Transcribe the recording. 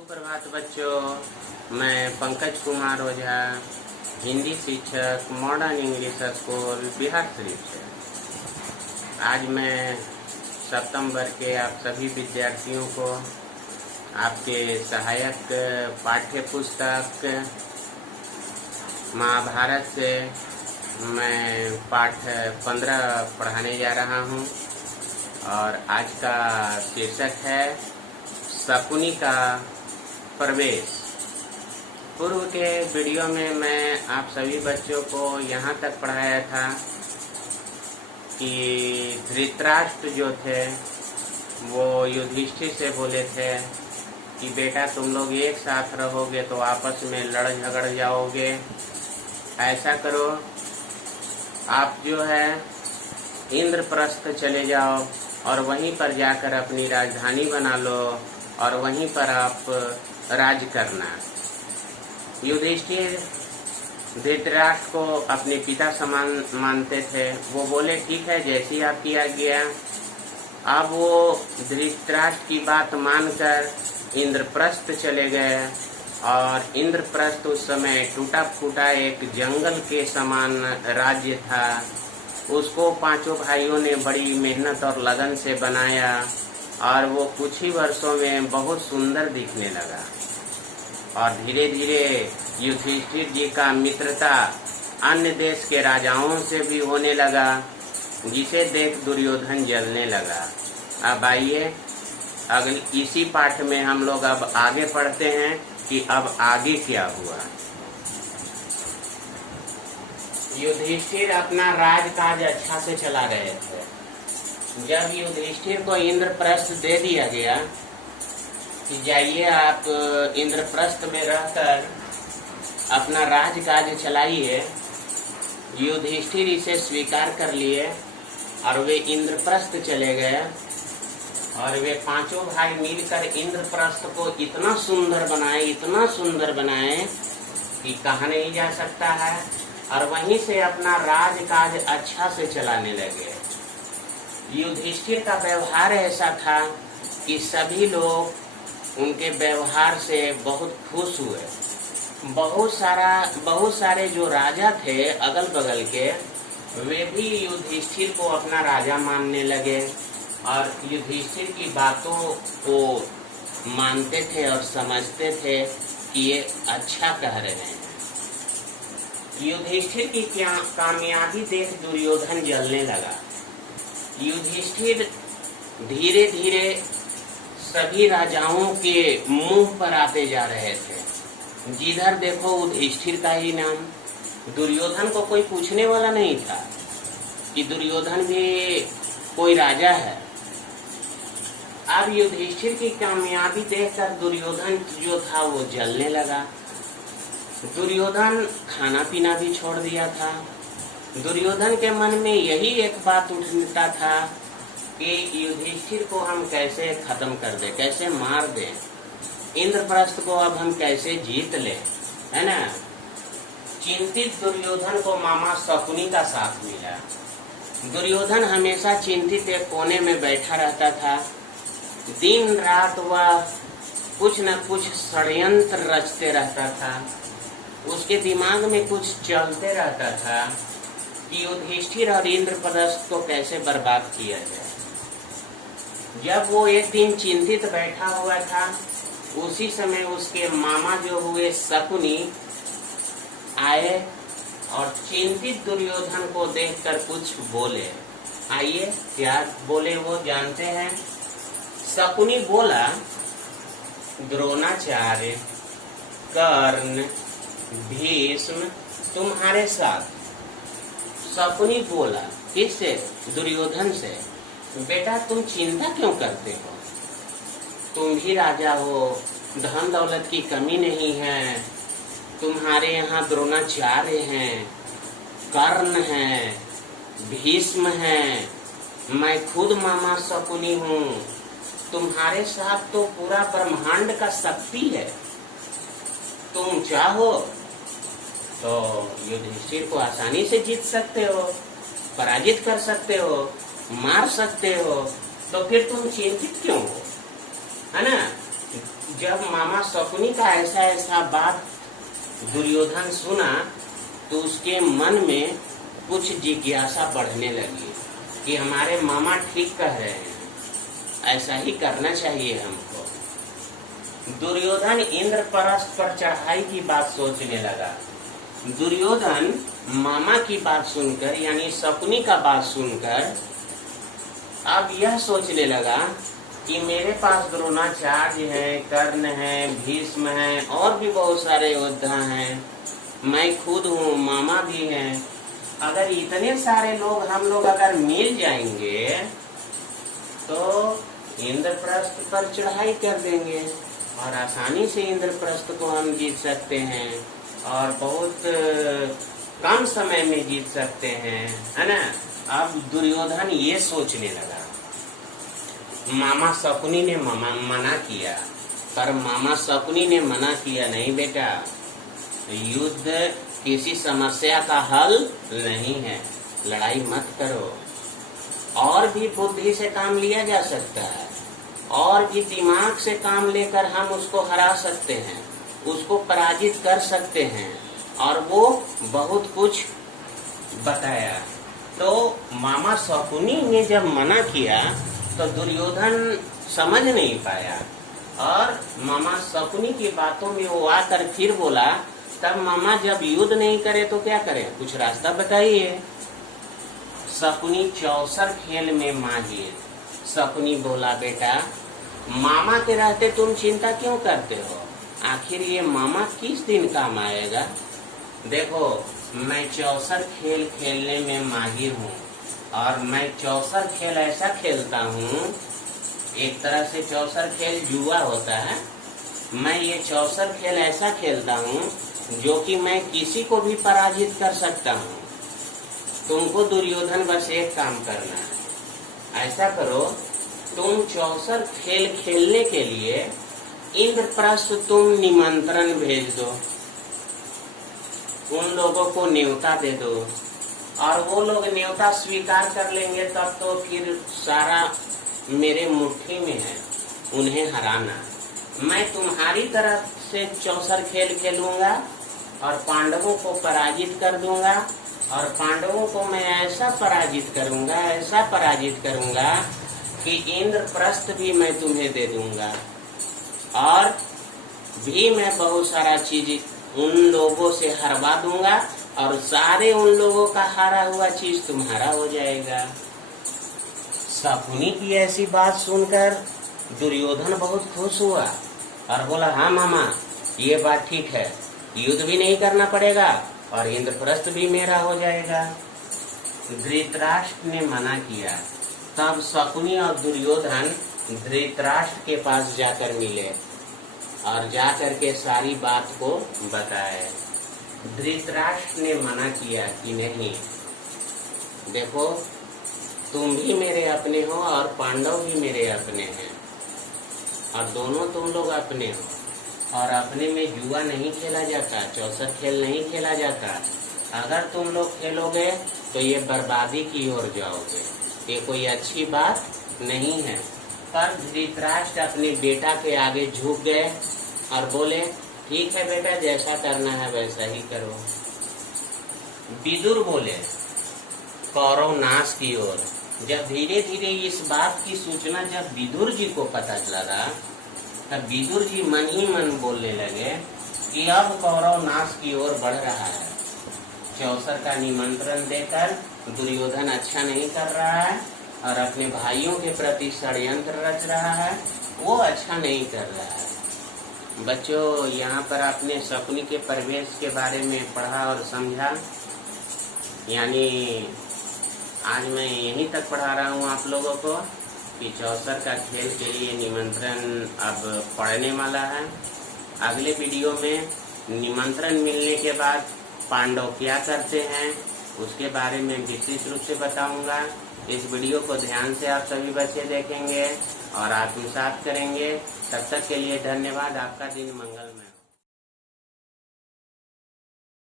सुप्रभात बच्चों, मैं पंकज कुमार ओझा, हिंदी शिक्षक, modern English school Bihar Sharif से। आज मैं सप्तम वर्ग के आप सभी विद्यार्थियों को आपके सहायक पाठ्य पुस्तक महाभारत से मैं पाठ 15 पढ़ाने जा रहा हूँ और आज का शीर्षक है शकुनी का प्रवेश। पूर्व के वीडियो में मैं आप सभी बच्चों को यहाँ तक पढ़ाया था कि धृतराष्ट्र जो थे वो युधिष्ठिर से बोले थे कि बेटा तुम लोग एक साथ रहोगे तो आपस में लड़ झगड़ जाओगे, ऐसा करो आप जो है इंद्रप्रस्थ चले जाओ और वहीं पर जाकर अपनी राजधानी बना लो और वहीं पर आप राज करना। युधिष्ठिर धृतराष्ट्र को अपने पिता समान मानते थे। वो बोले ठीक है, जैसी आपकी आज्ञा। अब वो धृतराष्ट्र की बात मानकर इंद्रप्रस्थ चले गए और इंद्रप्रस्थ उस समय टूटा फूटा एक जंगल के समान राज्य था। उसको पांचों भाइयों ने बड़ी मेहनत और लगन से बनाया और वो कुछ ही वर्षों में बहुत सुंदर दिखने लगा और धीरे धीरे युधिष्ठिर जी का मित्रता अन्य देश के राजाओं से भी होने लगा, जिसे देख दुर्योधन जलने लगा। अब आइए अगले इसी पाठ में हम लोग अब आगे पढ़ते हैं कि अब आगे क्या हुआ। युधिष्ठिर अपना राजकाज अच्छा से चला रहे थे। जब युधिष्ठिर को इंद्रप्रस्थ दे दिया गया कि जाइए आप इंद्रप्रस्थ में रहकर अपना राजकाज चलाइए, युधिष्ठिर इसे स्वीकार कर लिए और वे इंद्रप्रस्थ चले गए और वे पांचों भाई मिलकर इंद्रप्रस्थ को इतना सुंदर बनाए कि कहा नहीं जा सकता है और वहीं से अपना राजकाज अच्छा से चलाने लगे। युधिष्ठिर का व्यवहार ऐसा था कि सभी लोग उनके व्यवहार से बहुत खुश हुए। बहुत सारे जो राजा थे अगल बगल के, वे भी युधिष्ठिर को अपना राजा मानने लगे और युधिष्ठिर की बातों को मानते थे और समझते थे कि ये अच्छा कह रहे हैं। युधिष्ठिर की कामयाबी देख दुर्योधन जलने लगा। युधिष्ठिर धीरे धीरे सभी राजाओं के मुंह पर आते जा रहे थे। जिधर देखो युधिष्ठिर का ही नाम। दुर्योधन को कोई पूछने वाला नहीं था कि दुर्योधन भी कोई राजा है। अब युधिष्ठिर की कामयाबी देखकर दुर्योधन जो था वो जलने लगा। दुर्योधन खाना पीना भी छोड़ दिया था। दुर्योधन के मन में यही एक बात उठता था कि युधिष्ठिर को हम कैसे खत्म कर दें, कैसे मार दें, इंद्रप्रस्थ को अब हम कैसे जीत लें, है ना। चिंतित दुर्योधन को मामा शकुनी का साथ मिला। दुर्योधन हमेशा चिंतित एक कोने में बैठा रहता था। दिन रात वह कुछ न कुछ षड्यंत्र रचते रहता था। उसके दिमाग में कुछ चलते रहता था कि युधिष्ठिर और इंद्रप्रस्थ को कैसे बर्बाद किया जाए। जब वो एक दिन चिंतित बैठा हुआ था, उसी समय उसके मामा जो हुए शकुनी आए और चिंतित दुर्योधन को देखकर कुछ बोले। आइए क्या बोले वो जानते हैं। शकुनी बोला, द्रोणाचार्य, कर्ण, भीष्म तुम्हारे साथ। शकुनी बोला किससे? दुर्योधन से। बेटा तुम चिंता क्यों करते हो? तुम भी राजा हो, धन दौलत की कमी नहीं है। तुम्हारे यहाँ द्रोणाचार्य हैं, कर्ण हैं, भीष्म हैं, मैं खुद मामा शकुनी हूँ। तुम्हारे साथ तो पूरा ब्रह्मांड का शक्ति है। तुम चाहो तो युधिष्ठिर को आसानी से जीत सकते हो, पराजित कर सकते हो, मार सकते हो, तो फिर तुम चिंतित क्यों हो, है ना। जब मामा शकुनी का ऐसा ऐसा बात दुर्योधन सुना तो उसके मन में कुछ जिज्ञासा बढ़ने लगी कि हमारे मामा ठीक कह रहे हैं, ऐसा ही करना चाहिए हमको। दुर्योधन इंद्रप्रस्थ पर चढ़ाई की बात सोचने लगा। दुर्योधन मामा की बात सुनकर यानी शकुनी का बात सुनकर अब यह सोचने लगा कि मेरे पास द्रोणाचार्य है, कर्ण है, भीष्म है और भी बहुत सारे योद्धा हैं, मैं खुद हूँ, मामा भी हैं। अगर इतने सारे लोग हम लोग अगर मिल जाएंगे तो इंद्रप्रस्थ पर चढ़ाई कर देंगे और आसानी से इंद्रप्रस्थ को हम जीत सकते हैं और बहुत कम समय में जीत सकते हैं, है ना। अब दुर्योधन ये सोचने लगा। मामा शकुनी ने मना किया, पर मामा शकुनी ने मना किया, नहीं बेटा, युद्ध किसी समस्या का हल नहीं है, लड़ाई मत करो। और भी बुद्धि से काम लिया जा सकता है, और भी दिमाग से काम लेकर हम उसको हरा सकते हैं, उसको पराजित कर सकते हैं। और वो बहुत कुछ बताया। तो मामा शकुनी ने जब मना किया तो दुर्योधन समझ नहीं पाया और मामा शकुनी की बातों में वो आकर फिर बोला, तब मामा जब युद्ध नहीं करे तो क्या करे, कुछ रास्ता बताइए। शकुनी चौसर खेल में माहिर। शकुनी बोला, बेटा मामा के रहते तुम चिंता क्यों करते हो, आखिर ये मामा किस दिन काम आएगा। देखो, मैं चौसर खेल खेलने में माहिर हूँ और मैं चौसर खेल ऐसा खेलता हूँ, एक तरह से चौसर खेल जुआ होता है। मैं ये चौसर खेल ऐसा खेलता हूँ जो कि मैं किसी को भी पराजित कर सकता हूँ। तुमको दुर्योधन बस एक काम करना है, ऐसा करो, तुम चौसर खेल खेलने के लिए इंद्रप्रस्थ तुम निमंत्रण भेज दो, उन लोगों को न्योता दे दो और वो लोग न्योता स्वीकार कर लेंगे, तब तो फिर सारा मेरे मुट्ठी में है उन्हें हराना। मैं तुम्हारी तरफ से चौसर खेल खेलूंगा और पांडवों को पराजित कर दूंगा और पांडवों को मैं ऐसा पराजित करूंगा, ऐसा पराजित करूंगा कि इंद्रप्रस्थ भी मैं तुम्हें दे दूंगा और भी मैं बहुत सारा चीज उन लोगों से हरवा दूंगा और सारे उन लोगों का हारा हुआ चीज तुम्हारा हो जाएगा। शकुनी की ऐसी बात सुनकर दुर्योधन बहुत खुश हुआ और बोला, हाँ मामा, ये बात ठीक है, युद्ध भी नहीं करना पड़ेगा और इंद्रप्रस्थ भी मेरा हो जाएगा। धृतराष्ट्र ने मना किया। तब शकुनी और दुर्योधन धृतराष्ट्र के पास जाकर मिले और जाकर के सारी बात को बताए। धृतराष्ट्र ने मना किया कि नहीं, देखो तुम भी मेरे अपने हो और पांडव भी मेरे अपने हैं और दोनों तुम लोग अपने हो और अपने में जुआ नहीं खेला जाता, चौसर खेल नहीं खेला जाता। अगर तुम लोग खेलोगे तो ये बर्बादी की ओर जाओगे, ये कोई अच्छी बात नहीं है। पर धृतराष्ट्र अपने बेटा के आगे झुक गए और बोले, ठीक है बेटा, जैसा करना है वैसा ही करो। विदुर बोले, कौरव नाश की ओर। जब धीरे धीरे इस बात की सूचना जब विदुर जी को पता चला तब विदुर जी मन ही मन बोलने लगे कि अब कौरव नाश की ओर बढ़ रहा है। चौसर का निमंत्रण देकर दुर्योधन अच्छा नहीं कर रहा है और अपने भाइयों के प्रति षड्यंत्र रच रहा है, वो अच्छा नहीं कर रहा है। बच्चों, यहाँ पर आपने शकुनी के परिवेश के बारे में पढ़ा और समझा। यानी आज मैं यहीं तक पढ़ा रहा हूँ आप लोगों को कि चौसर का खेल के लिए निमंत्रण अब पड़ने वाला है। अगले वीडियो में निमंत्रण मिलने के बाद पांडव क्या करते हैं उसके बारे में विशेष रूप से बताऊंगा। इस वीडियो को ध्यान से आप सभी बच्चे देखेंगे और आत्मसात करेंगे। तब तक के लिए धन्यवाद। आपका दिन मंगलमय।